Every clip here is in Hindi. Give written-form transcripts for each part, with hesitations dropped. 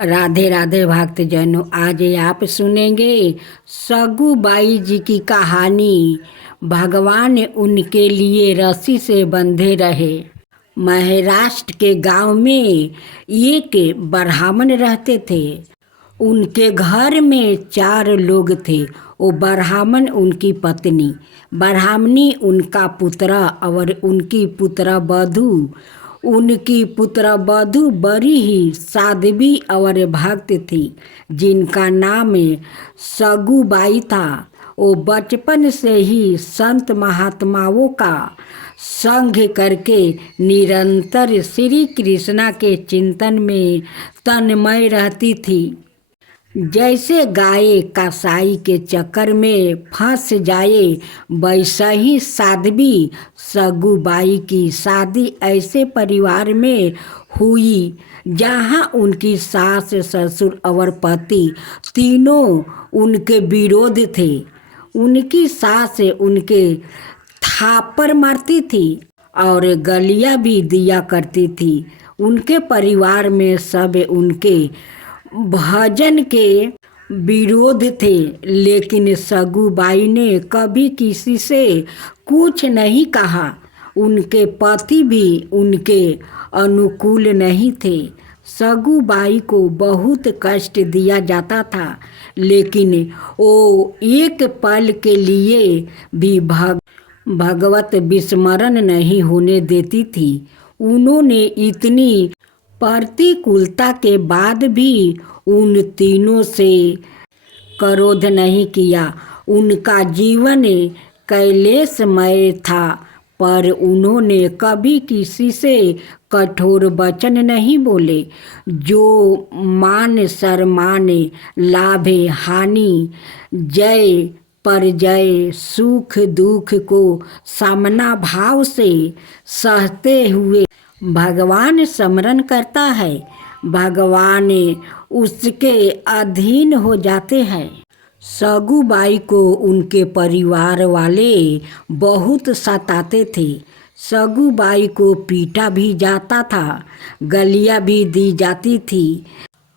राधे राधे भक्तजनों, आज आप सुनेंगे सगुबाई जी की कहानी। भगवान उनके लिए रस्सी से बंधे रहे। महाराष्ट्र के गांव में एक ब्राह्मण रहते थे। उनके घर में 4 लोग थे। वो ब्राह्मण, उनकी पत्नी, ब्राह्मणी, उनका पुत्र और उनकी पुत्रवधू। उनकी पुत्रवधू बड़ी ही साध्वी और भक्त थी, जिनका नाम सगुबाई था। वो बचपन से ही संत महात्माओं का संग करके निरंतर श्री कृष्णा के चिंतन में तन्मय रहती थी। जैसे गाय कसाई के चक्कर में फंस जाए, वैसा ही साध्वी सगुबाई की शादी ऐसे परिवार में हुई जहाँ उनकी सास, ससुर और पति तीनों उनके विरोध थे। उनकी सास उनके थापर मारती थी और गलियाँ भी दिया करती थी। उनके परिवार में सब उनके भजन के विरोध थे, लेकिन सगुबाई ने कभी किसी से कुछ नहीं कहा। उनके पति भी उनके अनुकूल नहीं थे। सगुबाई को बहुत कष्ट दिया जाता था, लेकिन वो एक पल के लिए भी भगवत विस्मरण नहीं होने देती थी। उन्होंने इतनी प्रतिकूलता के बाद भी उन तीनों से क्रोध नहीं किया। उनका जीवन कैलेशमय था, पर उन्होंने कभी किसी से कठोर वचन नहीं बोले। जो मान सम्मान, लाभ हानि, जय परजय, सुख दुख को सामना भाव से सहते हुए भगवान स्मरण करता है, भगवान उसके अधीन हो जाते हैं। सगुबाई को उनके परिवार वाले बहुत सताते थे। सगुबाई को पीटा भी जाता था, गालियाँ भी दी जाती थी,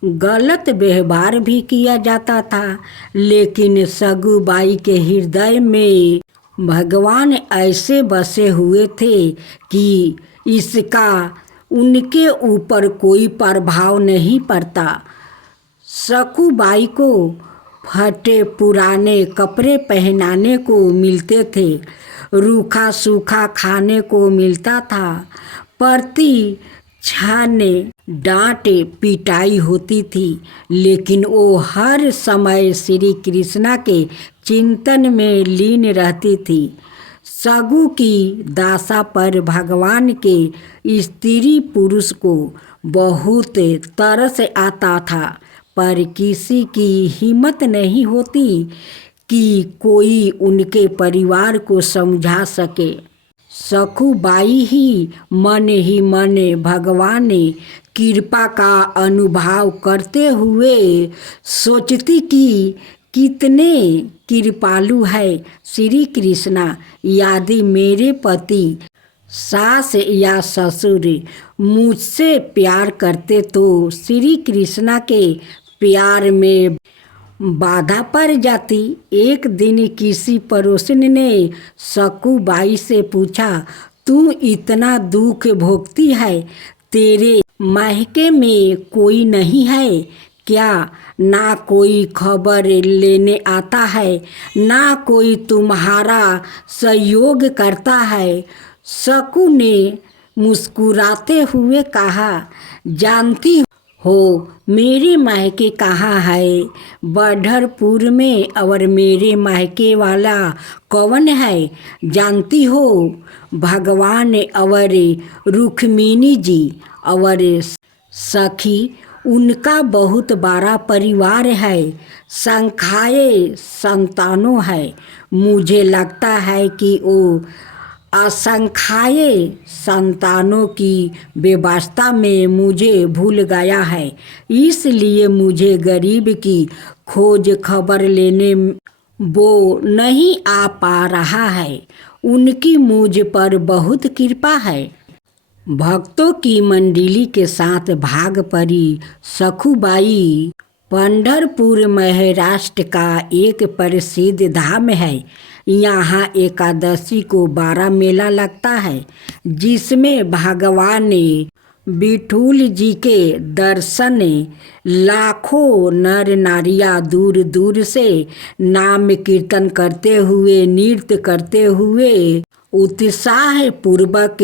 गलत व्यवहार भी किया जाता था। लेकिन सगुबाई के हृदय में भगवान ऐसे बसे हुए थे कि इसका उनके ऊपर कोई प्रभाव नहीं पड़ता। सगुबाई को फटे पुराने कपड़े पहनाने को मिलते थे, रूखा सूखा खाने को मिलता था, प्रति क्षण डांट पिटाई होती थी, लेकिन वो हर समय श्री कृष्णा के चिंतन में लीन रहती थी। सगु की दशा पर भगवान के स्त्री पुरुष को बहुत तरस आता था, पर किसी की हिम्मत नहीं होती कि कोई उनके परिवार को समझा सके। सगुबाई ही मन भगवान कृपा का अनुभव करते हुए सोचती कि कितने कृपालु है श्री कृष्णा। यदि मेरे पति, सास या ससुर मुझसे प्यार करते तो श्री कृष्णा के प्यार में बाधा पड़ जाती। एक दिन किसी पड़ोसन ने सगुबाई से पूछा, तू इतना दुख भोगती है, तेरे मायके में कोई नहीं है क्या? ना कोई खबर लेने आता है, ना कोई तुम्हारा सहयोग करता है। सगु ने मुस्कुराते हुए कहा, जानती हो मेरे मायके कहाँ है? बढ़रपुर में। और मेरे मायके वाला कौन है जानती हो? भगवान और रुक्मिणी जी और सखी, उनका बहुत बड़ा परिवार है, संख्याएं संतानों है। मुझे लगता है कि वो असंख्याए संतानों की व्यवस्था में मुझे भूल गया है, इसलिए मुझे गरीब की खोज खबर लेने वो नहीं आ पा रहा है। उनकी मुझ पर बहुत कृपा है। भक्तों की मंडली के साथ भाग पड़ी सखुबाई। पंढरपुर महाराष्ट्र का एक प्रसिद्ध धाम है। यहाँ एकादशी को 12 मेला लगता है, जिसमें भगवान विठुल जी के दर्शन लाखों नर नारियाँ दूर दूर से नाम कीर्तन करते हुए, नृत्य करते हुए उत्साह पूर्वक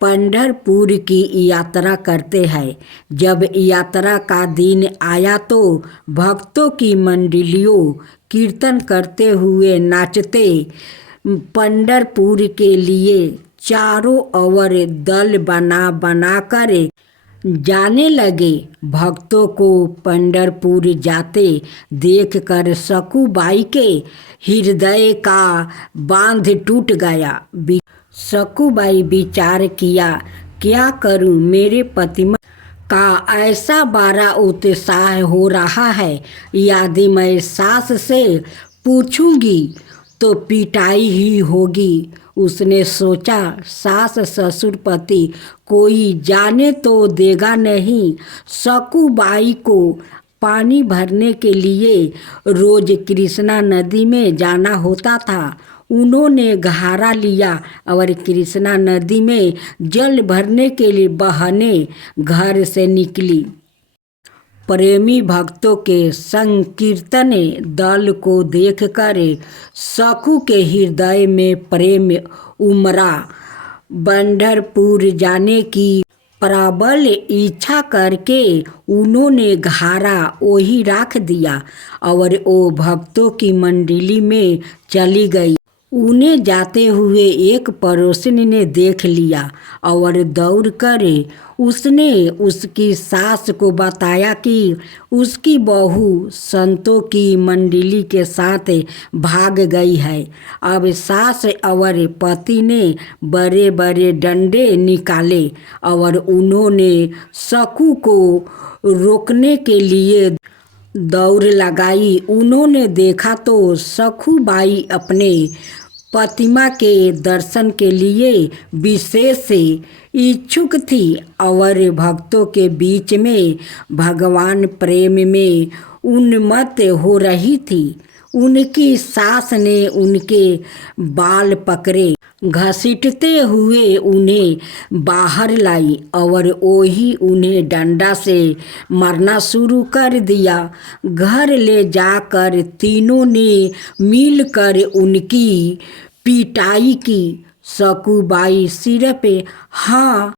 पंढरपुर की यात्रा करते हैं। जब यात्रा का दिन आया तो भक्तों की मंडलियों कीर्तन करते हुए नाचते पंढरपुर के लिए चारों ओर दल बना बनाकर जाने लगे। भक्तों को पंढरपुर जाते देखकर सखुबाई के हृदय का बांध टूट गया। सखुबाई विचार किया, क्या करूं, मेरे पति का ऐसा बड़ा उत्साह हो रहा है, यदि मैं सास से पूछूंगी तो पिटाई ही होगी। उसने सोचा, सास ससुर पति कोई जाने तो देगा नहीं। सखुबाई को पानी भरने के लिए रोज कृष्णा नदी में जाना होता था। उन्होंने घारा लिया और कृष्णा नदी में जल भरने के लिए बहाने घर से निकली। प्रेमी भक्तों के संकीर्तन दल को देखकर सखु के हृदय में प्रेम उमड़ा। पंढरपुर जाने की प्रबल इच्छा करके उन्होंने घारा वही रख दिया और वो भक्तों की मंडली में चली गई। उन्हें जाते हुए एक पड़ोसन ने देख लिया और दौड़कर उसने उसकी सास को बताया कि उसकी बहू संतों की मंडली के साथ भाग गई है। अब सास और पति ने बड़े बड़े डंडे निकाले और उन्होंने सखु को रोकने के लिए दौड़ लगाई। उन्होंने देखा तो सखुबाई अपने प्रतिमा के दर्शन के लिए विशेष इच्छुक थी और भक्तों के बीच में भगवान प्रेम में उन्मत्त हो रही थी। उनकी सास ने उनके बाल पकड़े, घसीटते हुए उन्हें बाहर लाई और वही उन्हें डंडा से मारना शुरू कर दिया। घर ले जाकर तीनों ने मिलकर उनकी पिटाई की। सखुबाई सिर पे हाँ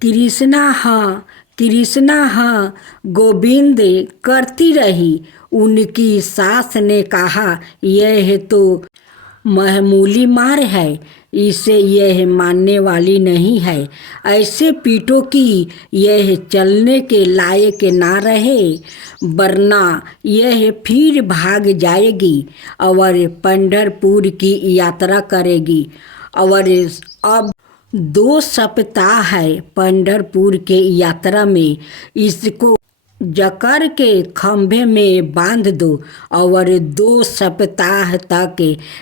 कृष्णा, हाँ कृष्णा, हाँ गोविंद करती रही। उनकी सास ने कहा, यह तो मामूली मार है, इसे यह मानने वाली नहीं है। ऐसे पीटो कि यह चलने के लायक ना रहे, वरना यह फिर भाग जाएगी और पंढरपुर की यात्रा करेगी। और अब 2 सप्ताह है पंढरपुर के यात्रा में, इसको जकड़ के खंभे में बांध दो और 2 सप्ताह तक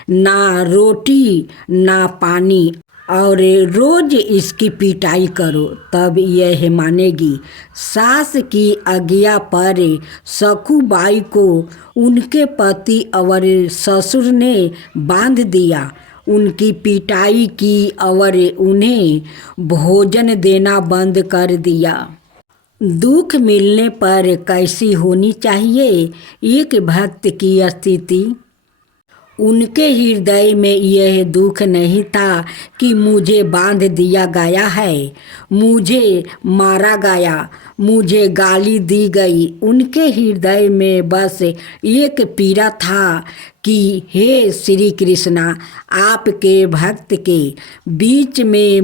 ना रोटी ना पानी और रोज इसकी पिटाई करो, तब यह मानेगी। सास की आज्ञा पर सखुबाई को उनके पति और ससुर ने बांध दिया। उनकी पिटाई की और उन्हें भोजन देना बंद कर दिया। दुख मिलने पर कैसी होनी चाहिए एक भक्त की स्थिति। उनके हृदय में यह दुख नहीं था कि मुझे बांध दिया गया है, मुझे मारा गया, मुझे गाली दी गई। उनके हृदय में बस एक पीड़ा था कि हे श्री कृष्णा, आपके भक्त के बीच में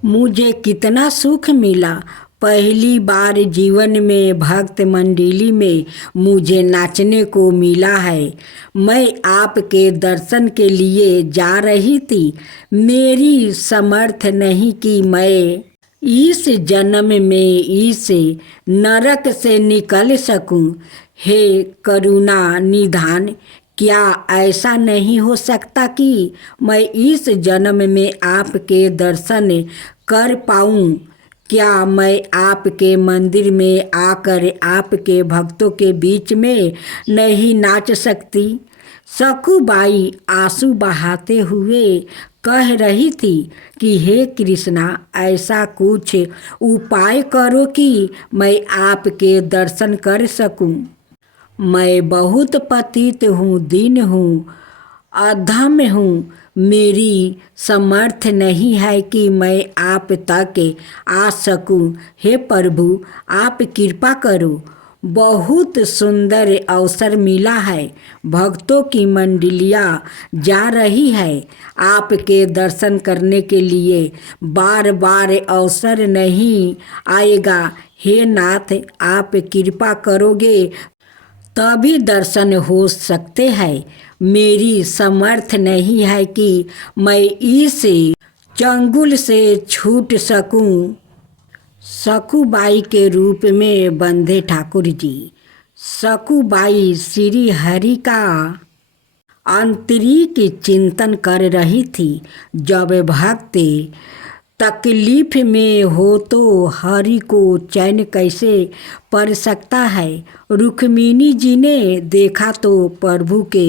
मुझे कितना सुख मिला। पहली बार जीवन में भक्त मंडली में मुझे नाचने को मिला है। मैं आपके दर्शन के लिए जा रही थी। मेरी समर्थ नहीं कि मैं इस जन्म में इस नरक से निकल सकूं। हे करुणा निधान, क्या ऐसा नहीं हो सकता कि मैं इस जन्म में आपके दर्शन कर पाऊं? क्या मैं आपके मंदिर में आकर आपके भक्तों के बीच में नहीं नाच सकती? सखुबाई आंसू बहाते हुए कह रही थी कि हे कृष्णा, ऐसा कुछ उपाय करो कि मैं आपके दर्शन कर सकूं। मैं बहुत पतित हूँ, दीन हूँ, अधम हूँ। मेरी समर्थ नहीं है कि मैं आप तक आ सकूं। हे प्रभु, आप कृपा करो। बहुत सुंदर अवसर मिला है। भक्तों की मंडलियाँ जा रही है आपके दर्शन करने के लिए। बार बार अवसर नहीं आएगा। हे नाथ, आप कृपा करोगे तभी दर्शन हो सकते हैं। मेरी समर्थ नहीं है कि मैं इस चंगुल से छूट सकूं। सखुबाई के रूप में बंधे ठाकुर जी। सखुबाई श्री हरि का आंतरिक चिंतन कर रही थी। जब भक्त तकलीफ में हो तो हरि को चैन कैसे पड़ सकता है? रुक्मिणी जी ने देखा तो प्रभु के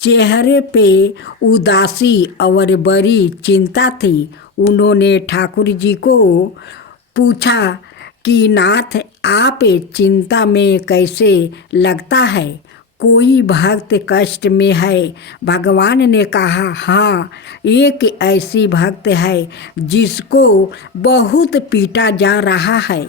चेहरे पे उदासी और बड़ी चिंता थी। उन्होंने ठाकुर जी को पूछा कि नाथ, आप चिंता में कैसे लगता है? कोई भक्त कष्ट में है? भगवान ने कहा, हाँ, एक ऐसी भक्त है जिसको बहुत पीटा जा रहा है,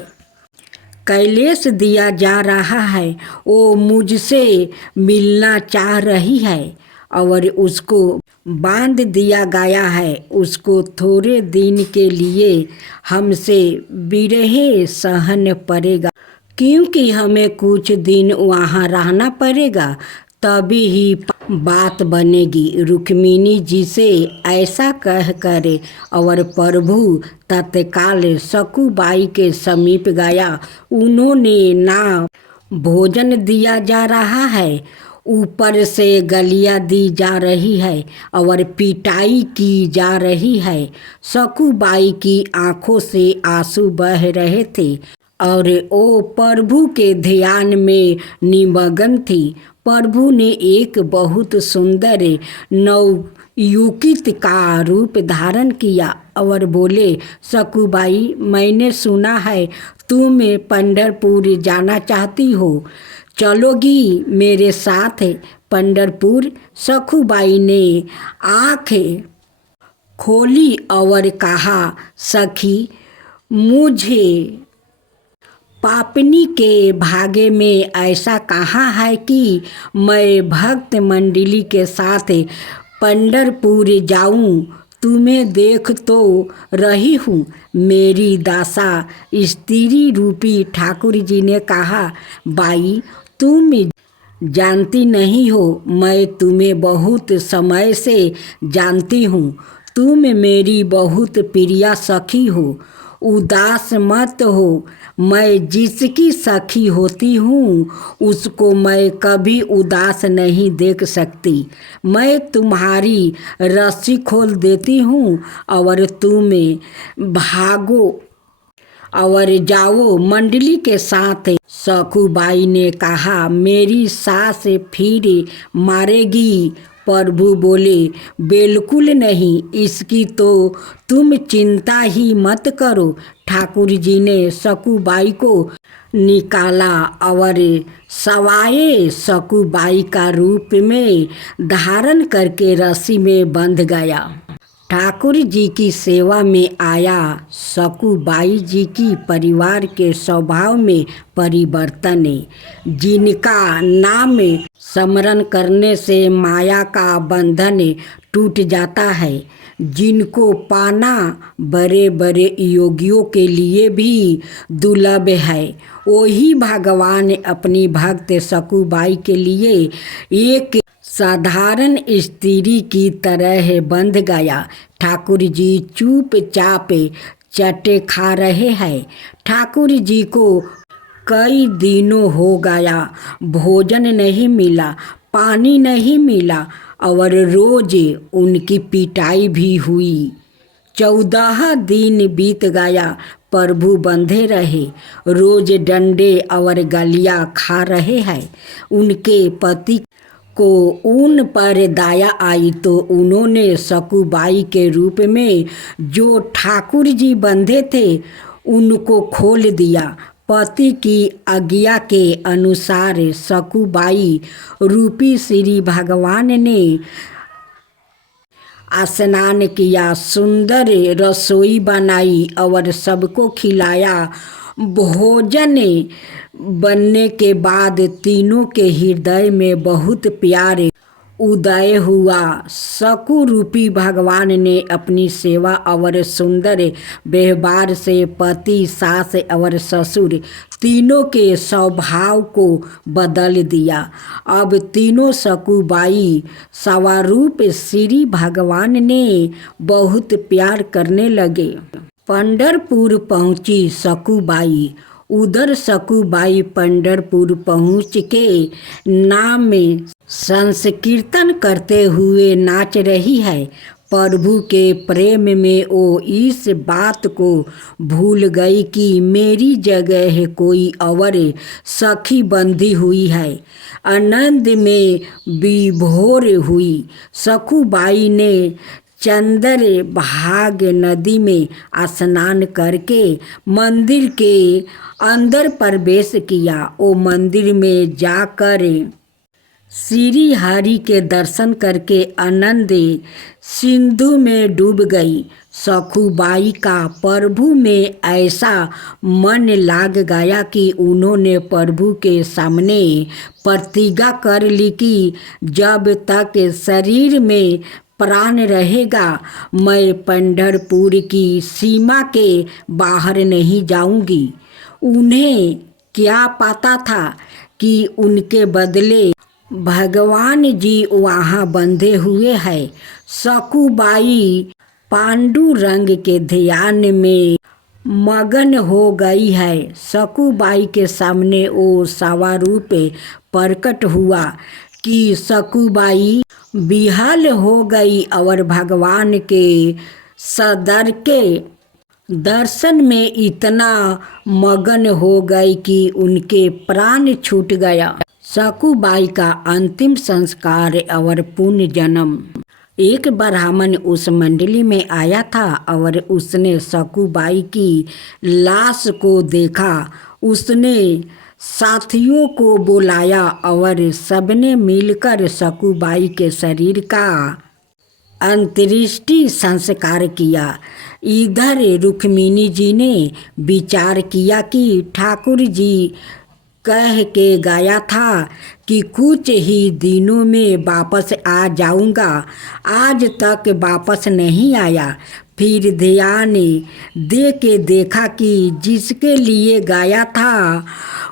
कैलेश दिया जा रहा है। वो मुझसे मिलना चाह रही है और उसको बांध दिया गया है। उसको थोड़े दिन के लिए हमसे विरह सहन पड़ेगा, क्योंकि हमें कुछ दिन वहाँ रहना पड़ेगा, तभी ही बात बनेगी। रुक्मिणी जी से ऐसा कह कर और प्रभु तत्काल सखुबाई के समीप गया। उन्होंने ना भोजन दिया जा रहा है, ऊपर से गालियाँ दी जा रही है और पिटाई की जा रही है। सखुबाई की आंखों से आंसू बह रहे थे और वो प्रभु के ध्यान में निमग्न थी। प्रभु ने एक बहुत सुंदर नवयुवती का रूप धारण किया और बोले, सखुबाई, मैंने सुना है तुम पंढरपुर जाना चाहती हो, चलोगी मेरे साथ पंढरपुर? सखुबाई ने आंखें खोली और कहा, सखी, मुझे पापनी के भाग्य में ऐसा कहाँ है कि मैं भक्त मंडली के साथ पंढरपुर जाऊं? तुम्हें देख तो रही हूँ, मेरी दासा स्त्री रूपी। ठाकुर जी ने कहा, बाई, तुम जानती नहीं हो, मैं तुम्हें बहुत समय से जानती हूँ। तुम मेरी बहुत प्रिय सखी हो। उदास मत हो। मैं जिसकी सखी होती हूँ उसको मैं कभी उदास नहीं देख सकती। मैं तुम्हारी रस्सी खोल देती हूँ और तुम भागो और जाओ मंडली के साथ। सखुबाई ने कहा, मेरी सास फिर मारेगी। प्रभु बोले, बिल्कुल नहीं, इसकी तो तुम चिंता ही मत करो। ठाकुर जी ने सखुबाई को निकाला और सवाए सखुबाई का रूप में धारण करके रस्सी में बंध गया। ठाकुर जी की सेवा में आया। सखुबाई जी की परिवार के स्वभाव में परिवर्तन, जिनका नाम स्मरण करने से माया का बंधन टूट जाता है, जिनको पाना बड़े बड़े योगियों के लिए भी दुर्लभ है, वही भगवान अपनी भक्त सखुबाई के लिए एक साधारण स्त्री की तरह बंध गया। ठाकुर जी चुपचाप चटे खा रहे हैं। ठाकुर जी को कई दिनों हो गया भोजन नहीं मिला। पानी नहीं मिला और रोज उनकी पिटाई भी हुई। 14 दिन बीत गया, प्रभु बंधे रहे, रोज डंडे और गलियां खा रहे हैं। उनके पति को उन पर दया आई तो उन्होंने सकुबाई के रूप में जो ठाकुर जी बंधे थे उनको खोल दिया। पति की आज्ञा के अनुसार सकुबाई रूपी श्री भगवान ने स्नान किया, सुंदर रसोई बनाई और सबको खिलाया। भोजन बनने के बाद तीनों के हृदय में बहुत प्यार उदय हुआ। सकु रूपी भगवान ने अपनी सेवा और सुंदर व्यवहार से पति, सास और ससुर तीनों के स्वभाव को बदल दिया। अब तीनों सकुबाई स्वरूप श्री भगवान ने बहुत प्यार करने लगे। पंढरपुर पहुंची सकुबाई। उधर सकुबाई पंढरपुर पहुंच के नाम में संकीर्तन करते हुए नाच रही है। प्रभु के प्रेम में वो इस बात को भूल गई कि मेरी जगह कोई और सखी बंधी हुई है। आनंद में विभोर हुई। सकुबाई ने चंदर भाग नदी में स्नान करके मंदिर के अंदर प्रवेश किया। वो मंदिर में जाकर श्री हरि के दर्शन करके आनंद सिंधु में डूब गई। सकुबाई का प्रभु में ऐसा मन लाग गया कि उन्होंने प्रभु के सामने प्रतिज्ञा कर ली कि जब तक शरीर में प्राण रहेगा मैं पंढरपुर की सीमा के बाहर नहीं जाऊंगी। उन्हें क्या पता था कि उनके बदले भगवान जी वहाँ बंधे हुए हैं। सकुबाई पांडुरंग के ध्यान में मगन हो गई है। सकुबाई के सामने वो स्वरूप प्रकट हुआ कि सकुबाई विहल हो गई और भगवान के सदर के दर्शन में इतना मगन हो गई कि उनके प्राण छूट गया। सकुबाई का अंतिम संस्कार और पुण्य जन्म। एक ब्राह्मण उस मंडली में आया था और उसने सकुबाई की लाश को देखा। उसने साथियों को बुलाया और सबने मिलकर सकुबाई के शरीर का अंत्येष्टि संस्कार किया। इधर रुक्मिणी जी ने विचार किया कि ठाकुर जी कह के गया था कि कुछ ही दिनों में वापस आ जाऊंगा, आज तक वापस नहीं आया। फिर ध्यान दे के देखा कि जिसके लिए गया था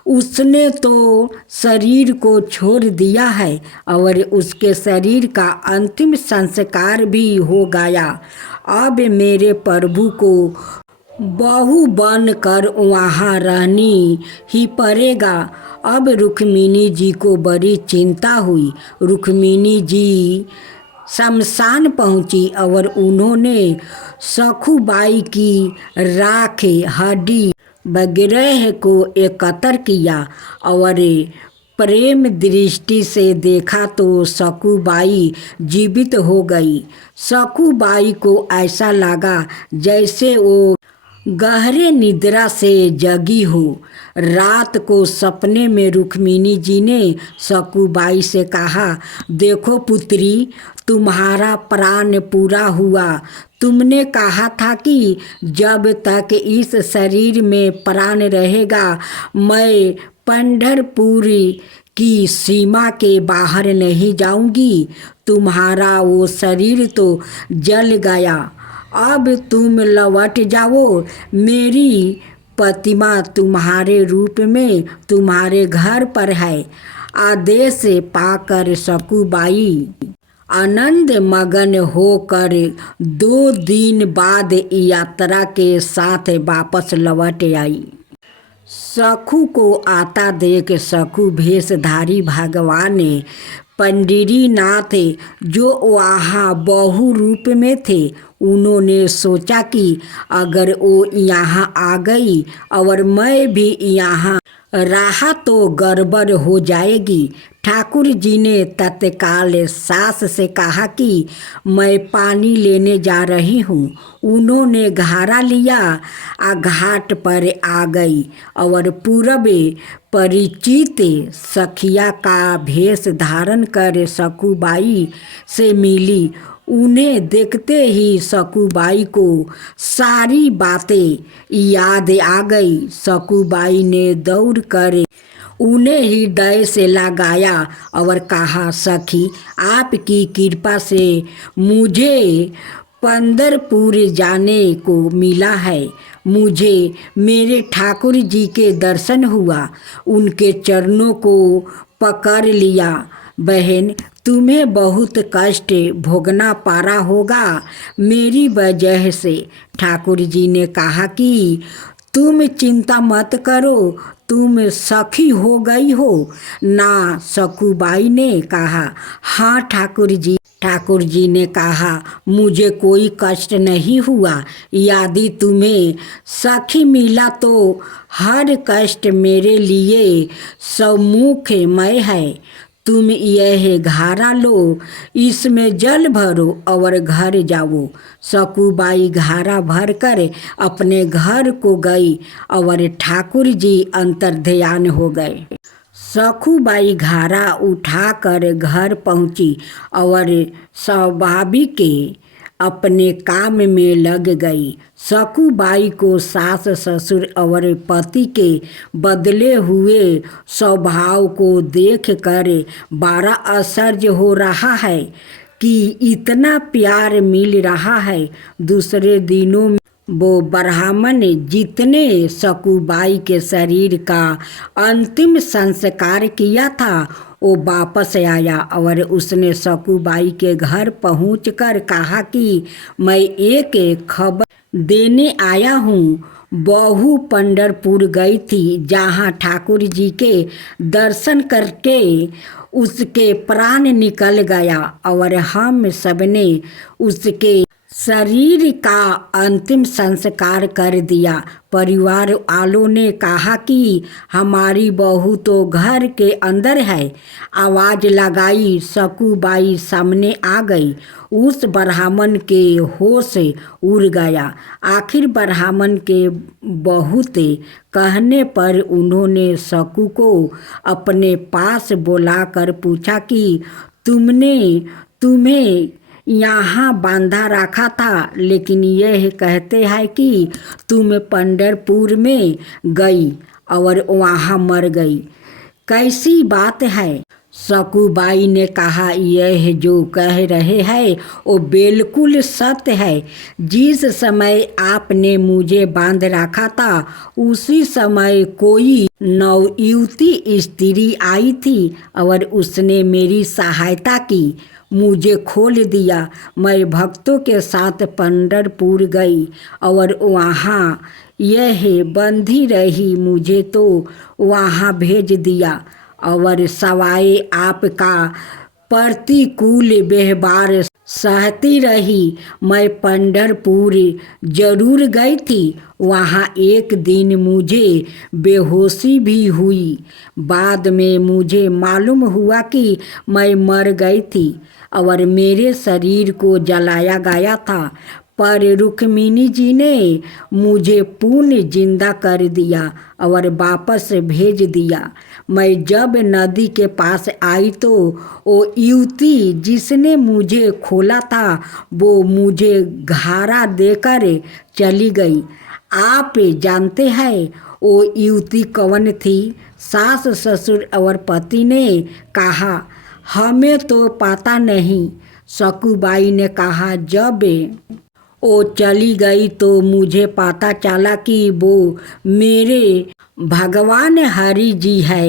उसने तो शरीर को छोड़ दिया है और उसके शरीर का अंतिम संस्कार भी हो गया। अब मेरे प्रभु को बहू बन कर वहाँ रहनी ही पड़ेगा। अब रुक्मिणी जी को बड़ी चिंता हुई। रुक्मिणी जी शमशान पहुँची और उन्होंने सकुबाई की राख, हड्डी वगैरह को एकत्र किया और प्रेम दृष्टि से देखा तो सकुबाई जीवित हो गई। सकुबाई को ऐसा लगा जैसे वो गहरे निद्रा से जगी हो। रात को सपने में रुक्मिणी जी ने सकुबाई से कहा, देखो पुत्री, तुम्हारा प्राण पूरा हुआ। तुमने कहा था कि जब तक इस शरीर में प्राण रहेगा मैं पंढरपुर की सीमा के बाहर नहीं जाऊंगी। तुम्हारा वो शरीर तो जल गया, अब तुम लौट जाओ। मेरी प्रतिमा तुम्हारे रूप में तुम्हारे घर पर है। आदेश पाकर सकुबाई आनंद मगन होकर 2 दिन बाद यात्रा के साथ वापस लौट आई। सकु को आता देख सकु भेषधारी भगवान पंडिरी नाथ जो वहाँ बहु रूप में थे, उन्होंने सोचा कि अगर वो यहाँ आ गई और मैं भी यहाँ रहा तो गड़बड़ हो जाएगी। ठाकुर जी ने तत्काल सास से कहा कि मैं पानी लेने जा रही हूँ। उन्होंने घारा लिया, घाट पर आ गई और पूर्व परिचित सखिया का भेष धारण कर सखुबाई से मिली। उन्हें देखते ही सखुबाई को सारी बातें याद आ गई। सखुबाई ने दौड़ कर उन्हें हृदय से लगाया और कहा, सखी, आपकी कृपा से मुझे पंढरपुर जाने को मिला है। मुझे मेरे ठाकुर जी के दर्शन हुआ, उनके चरणों को पकड़ लिया। बहन, तुम्हें बहुत कष्ट भोगना पड़ा होगा मेरी वजह से। ठाकुर जी ने कहा कि तुम चिंता मत करो, तुम सखी हो गई हो ना। सखुबाई ने कहा, हाँ ठाकुर जी। ठाकुर जी ने कहा, मुझे कोई कष्ट नहीं हुआ। यदि तुम्हें सखी मिला तो हर कष्ट मेरे लिए सम्मुखमय है। तुम यह घारा लो, इसमें जल भरो और घर जाओ। सखुबाई घारा भरकर अपने घर को गई और ठाकुर जी अंतर्ध्यान हो गए। सखुबाई घारा उठाकर घर पहुंची और स्वाभाविक अपने काम में लग गई। सखुबाई को सास ससुर और पति के बदले हुए स्वभाव को देखकर बड़ा आश्चर्य हो रहा है कि इतना प्यार मिल रहा है। दूसरे दिनों में वो ब्राह्मण जितने सखुबाई के शरीर का अंतिम संस्कार किया था, वो वापस आया और उसने सखुबाई के घर पहुंचकर कहा कि मैं एक खबर देने आया हूँ। बहू पंढरपुर गई थी, जहाँ ठाकुर जी के दर्शन करके उसके प्राण निकल गया और हम सबने उसके शरीर का अंतिम संस्कार कर दिया। परिवार वालों ने कहा कि हमारी बहू तो घर के अंदर है। आवाज़ लगाई, सखुबाई सामने आ गई। उस ब्राह्मण के होश उड़ गया। आखिर ब्राह्मण के बहुत कहने पर उन्होंने सखु को अपने पास बुलाकर पूछा कि तुम्हें यहाँ बांधा रखा था, लेकिन यह कहते हैं कि तुम पंढरपुर में गई और वहाँ मर गई, कैसी बात है? सखुबाई ने कहा, यह जो कह रहे हैं वो बिल्कुल सत्य है। जिस समय आपने मुझे बांध रखा था, उसी समय कोई नवयुवती स्त्री आई थी और उसने मेरी सहायता की, मुझे खोल दिया। मैं भक्तों के साथ पंढरपुर गई और वहाँ यह बंधी रही। मुझे तो वहाँ भेज दिया और सवाए आपका प्रतिकूल व्यवहार सहती रही। मैं पंढरपुर जरूर गई थी। वहाँ एक दिन मुझे बेहोशी भी हुई। बाद में मुझे मालूम हुआ कि मैं मर गई थी और मेरे शरीर को जलाया गया था, पर रुक्मिणी जी ने मुझे पुनः जिंदा कर दिया और वापस भेज दिया। मैं जब नदी के पास आई तो वो युवती जिसने मुझे खोला था, वो मुझे घारा देकर चली गई। आप जानते हैं वो युवती कौन थी? सास ससुर और पति ने कहा, हमें तो पता नहीं। सखुबाई ने कहा, जब वो चली गई तो मुझे पता चला कि वो मेरे भगवान हरि जी है।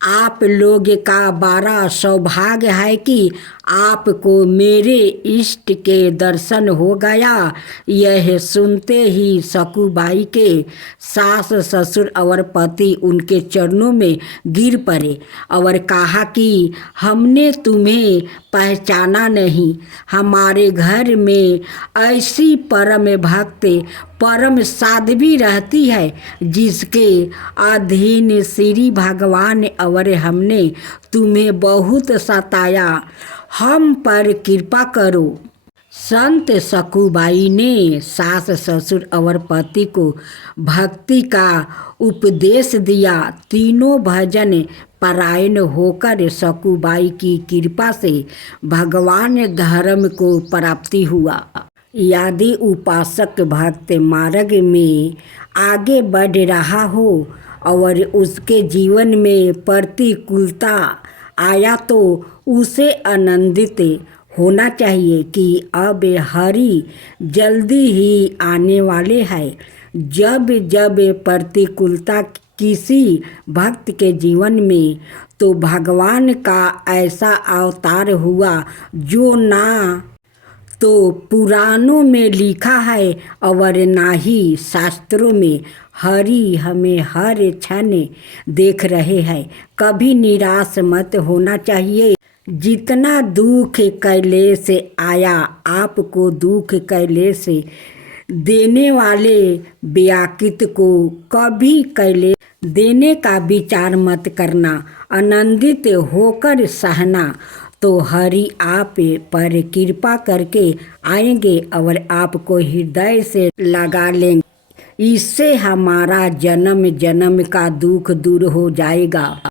आप लोग का बड़ा सौभाग्य है कि आपको मेरे इष्ट के दर्शन हो गया। यह सुनते ही सकुबाई के सास ससुर और पति उनके चरणों में गिर पड़े और कहा कि हमने तुम्हें पहचाना नहीं। हमारे घर में ऐसी परम भक्त परम साध्वी रहती है जिसके अधीन श्री भगवान और हमने तुम्हें बहुत सताया, हम पर कृपा करो। संत सकुबाई ने सास ससुर और पति को भक्ति का उपदेश दिया। तीनों भजन परायण होकर सकुबाई की कृपा से भगवान धर्म को प्राप्ति हुआ। यदि उपासक भक्त मार्ग में आगे बढ़ रहा हो और उसके जीवन में प्रतिकूलता आया तो उसे आनंदित होना चाहिए कि अब हरि जल्दी ही आने वाले हैं। जब जब प्रतिकूलता किसी भक्त के जीवन में तो भगवान का ऐसा अवतार हुआ जो ना तो पुराणों में लिखा है और ना ही शास्त्रों में। हरि हमें हर क्षण देख रहे हैं। कभी निराश मत होना चाहिए। जितना दुख कैलेश आया, आपको दुख कैलेश देने वाले व्याकृत को कभी कैलेश देने का विचार मत करना, आनंदित होकर सहना। तो हरि आप पर कृपा करके आएंगे और आपको हृदय से लगा लेंगे। इससे हमारा जन्म जन्म का दुख दूर हो जाएगा।